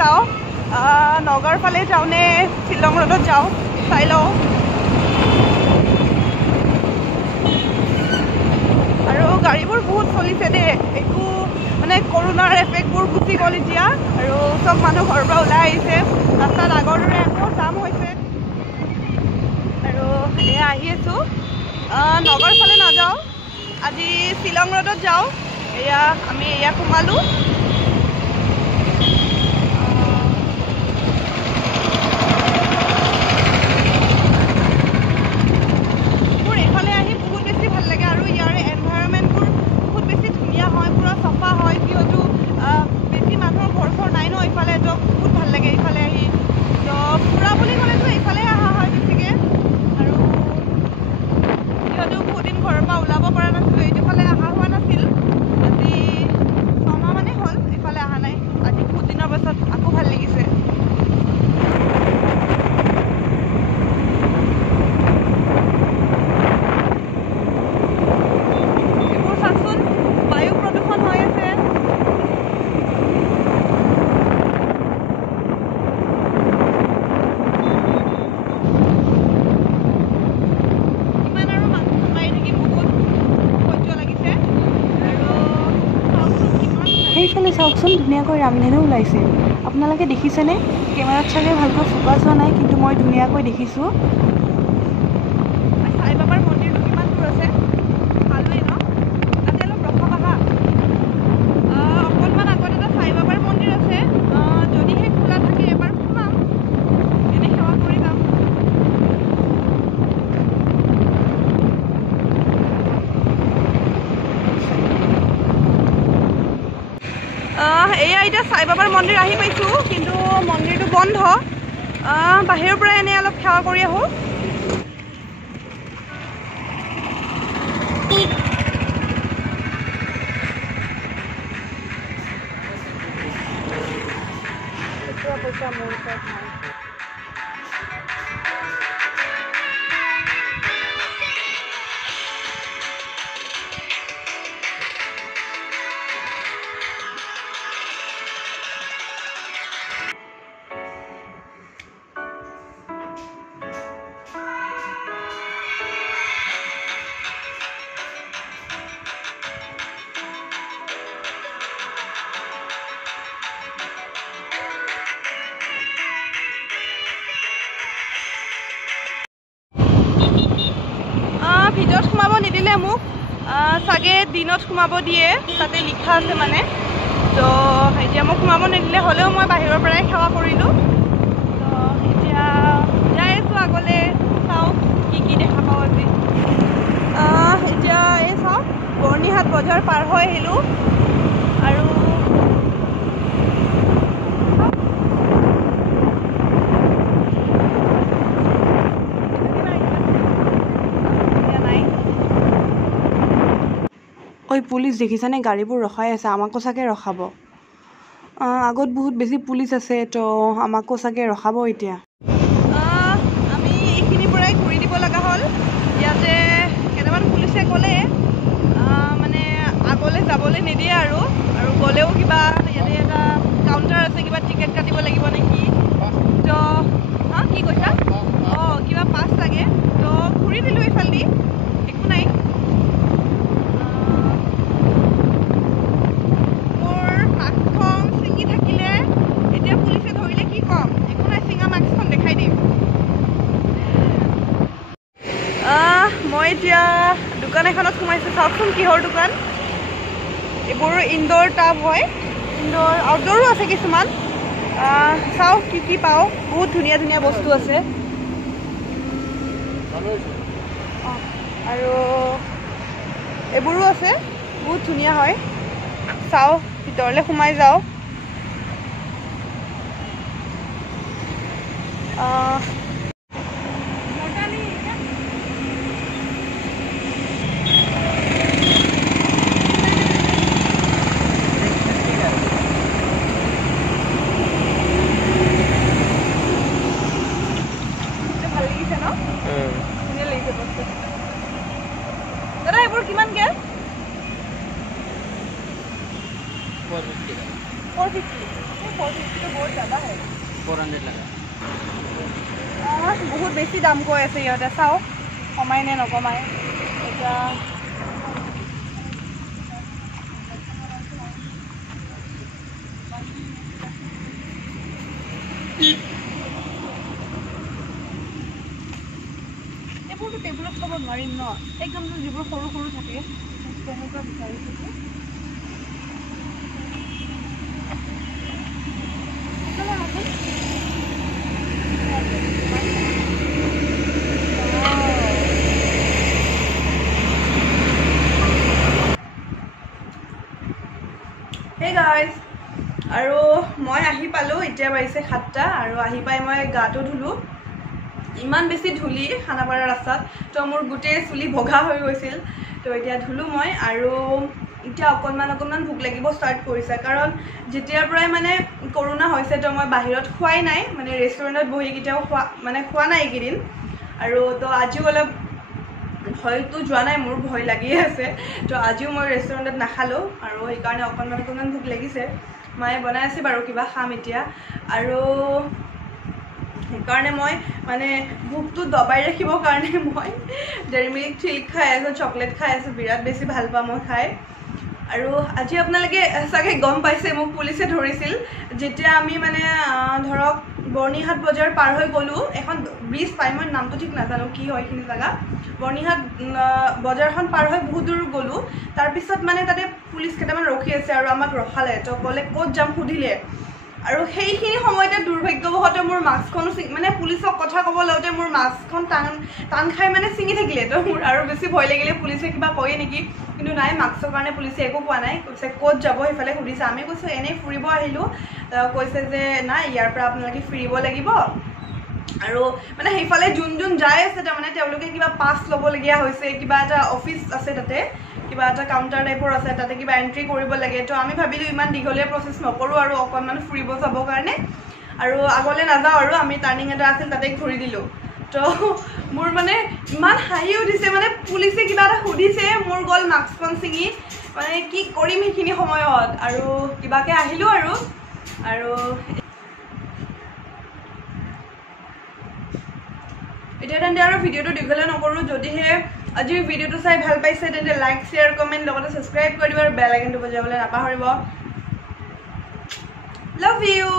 চাওঁ নগাঁৱৰ ফালে যাওঁ নে শ্বিলং ৰোডত যাওঁ চাই লওঁ। আৰু গাড়ীবোৰ বহুত চলিছে দেই, একো মানে কৰোণাৰ এফেক্টবোৰ গুচি গ'ল এতিয়া, আৰু চব মানুহ ঘৰৰ পৰা ওলাই আহিছে, ৰাস্তাত আগৰ দৰে আকৌ জাম হৈছে। আৰু এয়া আহি আছোঁ, নগাঁৱৰ ফালে নাযাওঁ, আজি শ্বিলং ৰোডত যাওঁ। এয়া আমি এয়া সোমালোঁ। মোৰ এইফালে আহি বহুত বেছি ভাল লাগে, আৰু ইয়াৰে এনভাইৰনমেণ্টবোৰ বহুত বেছি ধুনীয়া হয়, পূৰা চাফা হয়, যিহেতু বেছি মানুহৰ ঘৰ চৰ নাই ন ইফালে, তো বহুত ভাল লাগে ইফালে আহি। তো ফুৰা বুলি ক'লেতো এইফালে অহা হয় বেছিকৈ, আৰু যিহেতু বহুত দিন ঘৰৰ পৰা ওলাব পৰা নাছিলোঁ, এইটো ফালে অহা হোৱা নাছিল। আজি 6 মাহ মানেই হ'ল এইফালে অহা নাই, আজি বহুত দিনৰ পাছত আকৌ ভাল লাগিছে। এইবোৰ চাচোন, বায়ু প্ৰদূষণ হৈ আছে। ইমান আৰু মানুহ মাৰি থাকি বহুত সহ্য লাগিছে। আৰু চাওকচোন কিমান সেইফালে চাওকচোন, ধুনীয়াকৈ ৰামধেনু ওলাইছে। আপোনালোকে দেখিছেনে? কেমেৰাত চাগে ভালকৈ ফ'কাছ হোৱা নাই, কিন্তু মই ধুনীয়াকৈ দেখিছোঁ। সাই বাবাৰ মন্দিৰটো কিমান দূৰ আছে? ভালেই ন? আজি অলপ ৰখাব আহা। অকণমান আগত এটা সাই বাবাৰ মন্দিৰ আছে, যদিহে খোলা থাকে এবাৰ সোমাম, এনে সেৱা কৰি যাম। এয়া এতিয়া সাই বাবাৰ মন্দিৰ আহি পাইছোঁ, কিন্তু মন্দিৰটো বন্ধ। বাহিৰৰ পৰা এনে অলপ সেৱা কৰি আহোঁ। ভিতৰত সোমাব নিদিলে মোক, চাগে দিনত সোমাব দিয়ে, তাতে লিখা আছে মানে। তো এতিয়া মোক সোমাব নিদিলে, হ'লেও মই বাহিৰৰ পৰাই সেৱা কৰিলোঁ। তো এতিয়া যাই আছোঁ আগলৈ, চাওঁ কি কি দেখা পাওঁ আজি। এতিয়া এই চাওঁ, বৰ্ণিহাট বজাৰ পাৰ হৈ আহিলোঁ, আৰু ঐ পুলিচ দেখিছানে? গাড়ীবোৰ ৰখাই আছে, আমাকো চাগে ৰখাব। আগত বহুত বেছি পুলিচ আছে, তো আমাকো চাগে ৰখাব এতিয়া। আমি এইখিনিৰ পৰাই ঘূৰি দিব লগা হ'ল। ইয়াতে কেইটামান পুলিচে ক'লে মানে আগলৈ যাবলৈ নিদিয়ে, আৰু গ'লেও কিবা ইয়াতে এটা কাউণ্টাৰ আছে, কিবা টিকেট কাটিব লাগিব নেকি। তো কি কৈছা? কিবা পাছ লাগে, তো ঘূৰি দিলোঁ এইফালেদি, একো নাই। মোৰ মাস্কখন ছিঙি থাকিলে, এতিয়া পুলিচে ধৰিলে কি ক'ম? একো নাই, ছিঙা মাস্কখন দেখাই দিম। মই এতিয়া দোকান এখনত সোমাইছোঁ, চাওকচোন কিহৰ দোকান। এইবোৰ ইনডোৰ টাব হয়, ইনডোৰ আউটডোৰো আছে কিছুমান। চাওঁ কি কি পাওঁ, বহুত ধুনীয়া ধুনীয়া বস্তু আছে। আৰু এইবোৰো আছে, বহুত ধুনীয়া হয়। চাওঁ, ভিতৰলৈ সোমাই যাওঁ। ভাল লাগিছে ন? ধুনীয়া লাগিছে বস্তু। দাদা এইবোৰ কিমানকৈ? 450 450 তো বহুত দাদা। 400 लगा बहुत बेसी दाम কৈ আছে ইহঁতে চাও কমাই নে নকমাই এটা এবোৰ টেবুলত থব নোৱাৰিম ন একদম যিবোৰ সৰু সৰু থাকে তেনেকুৱা বিচাৰিছো Hey guys, আৰু মই আহি পালো এতিয়া বাইছে 7টা আৰু আহি পাই মই গাটো ধুলো ইমান বেছি ধুলি খানাপাৰা ৰাস্তাত তো মোৰ গুটে চুলি ভগা হৈ গৈছিল তো এতিয়া ধুলো মই আৰু এতিয়া অকনমান ভুক লাগিব ষ্টাৰ্ট কৰিছে কাৰণ যেতিয়াৰ পৰাই মানে কৰোনা হৈছে তো মই বাহিৰত খোৱাই নাই মানে ৰেষ্টুৰেণ্টত বহি কিটাও খোৱা নাই এইকেইদিন আৰু তো আজিও অলপ ভয়তো যোৱা নাই মোৰ ভয় লাগি আছে তো আজিও মই ৰেষ্টুৰেণ্টত নাখালো আৰু সেইকাৰণে অকনমান ভুক লাগিছে মায়ে বনাই আছে বাৰু কিবা খাম এতিয়া আৰু সেইকাৰণে মই মানে ভুকটো দবাই ৰাখিবৰ কাৰণে মই ডেইৰী মিল্ক চিল্ক খাই আছো চকলেট খাই আছো বিৰাট বেছি ভাল পাওঁ মই খাই আৰু আজি আপোনালোকে চাগে গম পাইছে মোক পুলিচে ধৰিছিল যেতিয়া আমি মানে ধৰক বৰ্ণিহাট বজাৰ পাৰ হৈ গলো এখন ব্ৰিজ পাই মই নামটো ঠিক নাজানো কি হয় কিনি জাগা বৰ্ণিহাট বজাৰখন পাৰ হৈ বহুত দূৰ গলো তাৰ পিছত মানে তাতে পুলিচ কেইটামান ৰখি আছে আৰু আমাক ৰখালে তো ক'লে ক'ত যাম সুধিলে আৰু সেইখিনি সময়তে দুৰ্ভাগ্যবশতঃ মোৰ মাস্কখন মানে পুলিচক কথা ক'ব লওঁতে মোৰ মাস্কখন টান খাই মানে ছিঙি থাকিলে তো মোৰ আৰু বেছি ভয় লাগিলে পুলিচে কিবা কয়ে নেকি কিন্তু নাই মাস্কৰ কাৰণে পুলিচে একো কোৱা নাই কৈছে ক'ত যাব সেইফালে সুধিছে আমি কৈছো এনেই ফুৰিব আহিলোঁ কৈছে যে নাই ইয়াৰ পৰা আপোনালোকে ফুৰিব লাগিব আৰু মানে সেইফালে যোন যাই আছে তাৰমানে তেওঁলোকে কিবা পাছ ল'বলগীয়া হৈছে কিবা এটা অফিচ আছে তাতে কিবা এটা কাউণ্টাৰ টাইপৰ আছে তাতে কিবা এণ্ট্ৰি কৰিব লাগে তো আমি ভাবিলোঁ ইমান দীঘলীয়া প্ৰচেছ নকৰোঁ আৰু অকণমান ফুৰিব যাবৰ কাৰণে আৰু আগলৈ নাযাওঁ আৰু আমি টাৰ্ণিং এটা আছিল তাতে ঘূৰি দিলোঁ তো মোৰ মানে ইমান হাঁহি উঠিছে মানে পুলিচে কিবা এটা সুধিছে মোৰ গ'ল মাস্কখন ছিঙি মানে কি কৰিম সেইখিনি সময়ত আৰু কিবাকৈ আহিলোঁ আৰু এতিয়া তেন্তে আৰু ভিডিঅ'টো দীঘলীয়া নকৰোঁ যদিহে আজিৰ ভিডিঅ'টো চাই ভাল পাইছে তেন্তে লাইক শ্বেয়াৰ কমেণ্ট লগতে ছাবস্ক্ৰাইব কৰি দিব আৰু বেল আইকনটো বজাবলৈ নাপাহৰিব লাভ ইউ